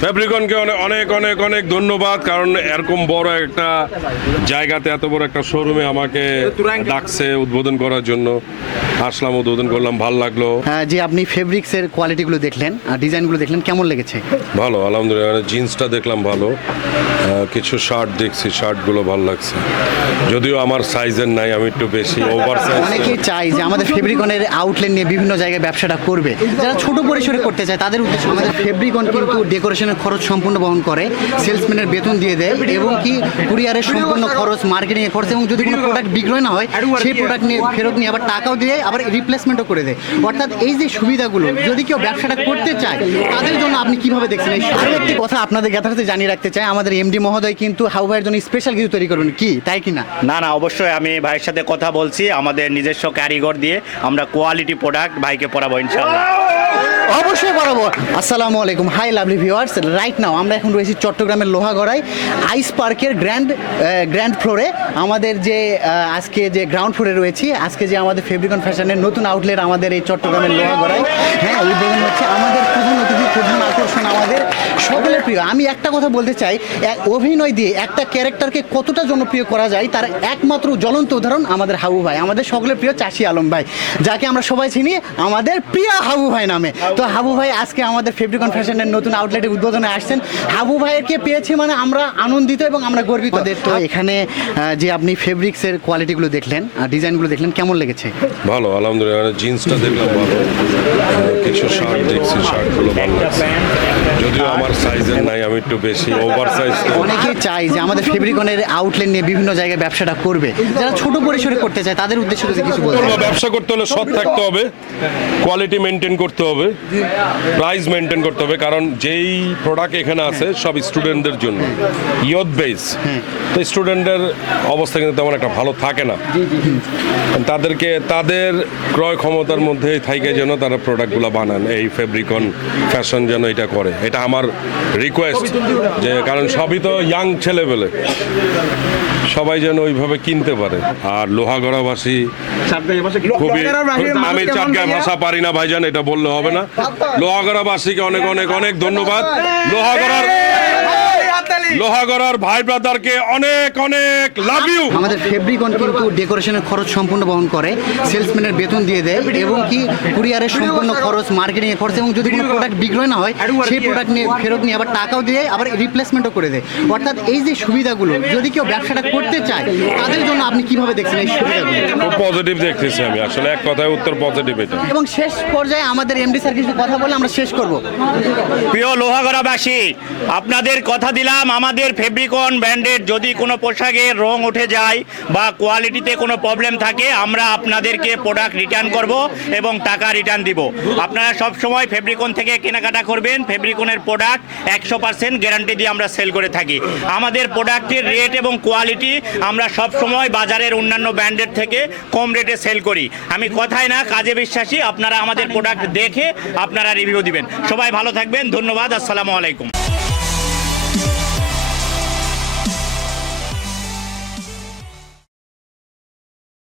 ফ্যাব্রিকনকে অনেক অনেক অনেক অনেক ধন্যবাদ কারণ এরকম বড় একটা জায়গাতে এত বড় একটা শোরুমে আমাকে ডাকছে উদ্বোধন করার জন্য। আসলাম উদ্বোধন করলাম ভালো লাগল। আহ, যে আপনি ফেব্রিক্সের কোয়ালিটিগুলো দেখলেন আর ডিজাইনগুলো দেখলেন কেমন লেগেছে? ভালো আলহামদুলিল্লাহ জিন্সটা দেখলাম ভালো। কিছু শার্ট দেখছি শার্টগুলো ভালো লাগছে। যদিও আমার সাইজের নাই আমি একটু বেশি ওভার সাইজ অনেকেই চাই যে আমাদের ফেব্রিকনের আউটলেট নিয়ে বিভিন্ন জায়গায় ব্যবসাটা করবে। যারা ছোট পরিসরে করতে চায় তাদের উদ্দেশ্যে আমাদের ফেব্রিকন কিন্তু ডেকোরেশনের খরচ সম্পূর্ণ বহন করে সেলসম্যানের বেতন দিয়ে দেয় এবং কি কুরিয়ারের সম্পূর্ণ খরচ মার্কেটিং এর খরচ এবং যদি কোনো প্রোডাক্ট বিক্রয় না হয়, সেই প্রোডাক্ট নিয়ে ফেরত নিয়ে আবার টাকাও দিয়ে আবার রিপ্লেসমেন্টও করে দেয়। অর্থাৎ এই যে সুবিধাগুলো, যদি কেউ ব্যবসাটা করতে চায়, তাদের জন্য আপনি কীভাবে দেখছেন? এই আরও একটি কথা আপনাদের জ্ঞাতার্থে জানিয়ে রাখতে চাই, আমাদের এমডি মহোদয় কিন্তু হাউ ভাইয়ের জন্য স্পেশাল কিছু তৈরি করবেন, কি? তাই কি না? না না, অবশ্যই আমি ভাইয়ের সাথে কথা বলছি, আমাদের নিজস্ব কারিগর দিয়ে আমরা কোয়ালিটি প্রোডাক্ট ভাইকে পড়াবো ইনশাল্লাহ অবশ্যই বরাবর আসসালামু আলাইকুম। Hi lovely viewers right now আমরা এখন রয়েছি চট্টগ্রামের লোহাগড়ায় আইস পার্কের গ্র্যান্ড গ্র্যান্ড ফ্লোরে আমাদের যে আজকে যে গ্রাউন্ড ফ্লোরে রয়েছি, আজকে যে আমাদের ফেব্রিকন ফ্যাশনের নতুন আউটলেট আমাদের এই চট্টগ্রামের লোহাগড়ায়। হ্যাঁ উদ্বোধন হচ্ছে আমাদের প্রধান অতিথি, প্রধান আকর্ষণ আমাদের সকলের প্রিয়। আমি একটা কথা বলতে চাই অভিনয় দিয়ে একটা ক্যারেক্টারকে কতটা জনপ্রিয় করা যায়, তার একমাত্র জ্বলন্ত উদাহরণ আমাদের হাবু ভাই, আমাদের সকলের প্রিয় চাষি আলম ভাই, যাকে আমরা সবাই চিনি আমাদের প্রিয় হাবু ভাই নামে। তো হাবু ভাই আজকে আমাদের ফেব্রিকন ফ্যাশনের নতুন আউটলেটে উদ্বোধনে আসছেন। হাবু ভাইয়েরকে পেয়েছি মানে আমরা আনন্দিত এবং আমরা গর্বিত। তো এখানে যে আপনি ফেব্রিক্সের কোয়ালিটিগুলো দেখলেন আর ডিজাইনগুলো দেখলেন কেমন লেগেছে? ভালো আলহামদুলিল্লাহ। জিন্সটা দেখলাম ভালো। কিছু শার্ট দেখছি শার্টগুলো ভালো লাগছে। যদিও আমার সাইজের নাই আমি একটু বেশি ওভার সাইজ অনেকেই চাই যে আমাদের ফেব্রিকনের আউটলেট নিয়ে বিভিন্ন জায়গায় ব্যবসাটা করবে। যারা ছোট পরিসরে করতে চায় তাদের উদ্দেশ্যে যদি কিছু বলতে ব্যবসা করতে হলে সৎ থাকতে হবে কোয়ালিটি মেনটেন করতে হবে প্রাইস মেনটেন করতে হবে কারণ যেই প্রোডাক্ট এখানে আছে সব স্টুডেন্টদের জন্য ইয়থ বেস তো স্টুডেন্টের অবস্থা কিন্তু তেমন একটা ভালো থাকে না। তাদেরকে তাদের ক্রয় ক্ষমতার মধ্যে থাকে যেন তারা প্রোডাক্টগুলো বানান এই ফেব্রিকন ফ্যাশন যেন এটা করে এটা আমার রিকোয়েস্ট যে কারণ সবই তো ইয়াং ছেলেবেলে। সবাই যেন ওইভাবে কিনতে পারে। আর লোহাগড়াবাসী খুবই আমি চাটকায় ভাষা পারি না ভাইজান এটা বললে হবে না। লোহাগড়াবাসীকে অনেক অনেক অনেক ধন্যবাদ। লোহাগড়ার লোহাগড়ার ভাই ব্রাদারকে অনেক অনেক লাভ ইউ আমাদের ফেব্রিকন কিন্তু ডেকোরেশনের খরচ সম্পূর্ণ বহন করে সেলসম্যানের বেতন দিয়ে দেয় এবং কি কুরিয়ারের সম্পূর্ণ খরচ মার্কেটিং এর খরচ এবং যদি কোনো প্রোডাক্ট বিক্রয় না হয় সেই প্রোডাক্ট নিয়ে ফেরত নিয়ে আবার টাকাও দিয়ে আবার রিপ্লেসমেন্টও করে দেয়। অর্থাৎ এই যে সুবিধাগুলো যদি কেউ ব্যবসাটা করতে চায় তাদের জন্য আপনি কীভাবে দেখছেন এই সুবিধাগুলো? খুব পজিটিভ দেখতেছি আমি। আসলে এক কথায় উত্তর পজিটিভ এটা। এবং শেষ পর্যায়ে আমাদের এমডি স্যার কিছু কথা বলে আমরা শেষ করব। প্রিয় লোহাগড়াবাসী আপনাদের কথা দিলাম আমাদের ফেব্রিকন ব্র্যান্ডের যদি কোনো পোশাকের রং উঠে যায় বা কোয়ালিটিতে কোনো প্রবলেম থাকে, আমরা আপনাদেরকে প্রোডাক্ট রিটার্ন করব এবং টাকা রিটার্ন দিব। আপনারা সব সময় ফেব্রিকন থেকে কেনাকাটা করবেন, ফেব্রিকনের প্রোডাক্ট একশো পার্সেন্ট গ্যারান্টি দিয়ে আমরা সেল করে থাকি। আমাদের প্রোডাক্টের রেট এবং কোয়ালিটি আমরা সব সময় বাজারের অন্যান্য ব্র্যান্ডের থেকে কম রেটে সেল করি। আমি কথায় না, কাজে বিশ্বাসী, আপনারা আমাদের প্রোডাক্ট দেখে আপনারা রিভিউ দিবেন। সবাই ভালো থাকবেন, ধন্যবাদ, আসসালামু আলাইকুম।